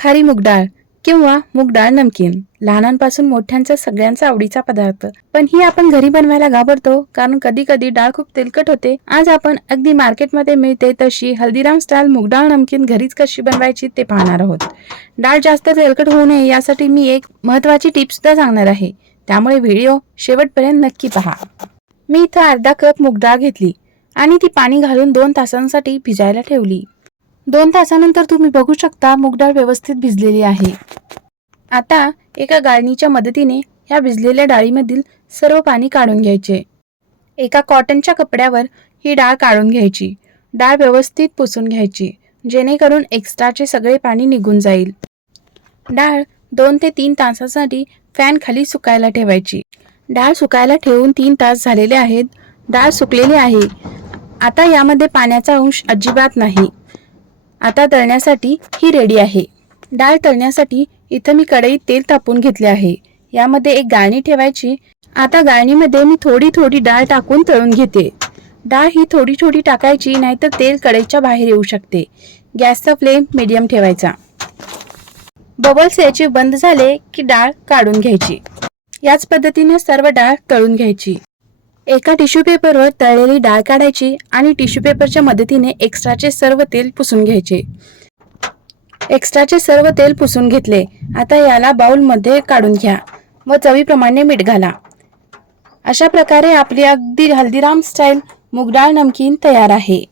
खारी मूग डाळ किंवा मूग डाळ नमकीन लहानांपासून मोठ्यांचा सगळ्यांचा आवडीचा पदार्थ. पण ही आपण घरी बनवायला घाबरतो कारण कधी कधी डाळ खूप तेलकट होते. आज आपण अगदी मार्केटमध्ये मिळते तशी हल्दीराम स्टाईल मूग डाळ नमकीन घरीच कशी बनवायची ते पाहणार आहोत. डाळ जास्त तेलकट होऊ नये यासाठी मी एक महत्त्वाची टिप सुद्धा सांगणार आहे, त्यामुळे व्हिडिओ शेवटपर्यंत नक्की पहा. मी इथं अर्धा कप मूग डाळ घेतली आणि ती पाणी घालून 2 तासांसाठी भिजायला ठेवली. 2 तासानंतर तुम्ही बघू शकता मूग डाळ व्यवस्थित भिजलेली आहे. आता एका गाळणीच्या मदतीने या भिजलेल्या डाळीमधील सर्व पाणी काढून घ्यायचे. एका कॉटनच्या कपड्यावर ही डाळ काढून घ्यायची. डाळ व्यवस्थित पुसून घ्यायची जेणेकरून एक्स्ट्राचे सगळे पाणी निघून जाईल. डाळ 2 ते 3 तासासाठी फॅन खाली सुकायला ठेवायची. डाळ सुकायला ठेवून 3 तास झालेले आहेत. डाळ सुकलेली आहे. आता यामध्ये पाण्याचा अंश अजिबात नाही. आता तळण्यासाठी ही रेडी आहे. डाळ तळण्यासाठी इथं मी कढईत तेल तापवून घेतले आहे. यामध्ये एक गाळणी ठेवायची. आता गाळणीमध्ये मी थोडी थोडी डाळ टाकून तळून घेते. डाळ ही थोडी थोडी टाकायची, नाहीतर तेल कढईच्या बाहेर येऊ शकते. गॅसचा फ्लेम मीडियम ठेवायचा. बबल्स यायचे बंद झाले की डाळ काढून घ्यायची. याच पद्धतीने सर्व डाळ तळून घ्यायची. एका टिश्यू पेपरवर तळलेली डाळ काढायची आणि टिश्यू पेपरच्या मदतीने एक्स्ट्राचे सर्व तेल पुसून घ्यायचे. एक्स्ट्राचे सर्व तेल पुसून घेतले. आता याला बाउलमध्ये काढून घ्या व चवीप्रमाणे मीठ घाला. अशा प्रकारे आपली अगदी हल्दीराम स्टाईल मूग डाळ नमकीन तयार आहे.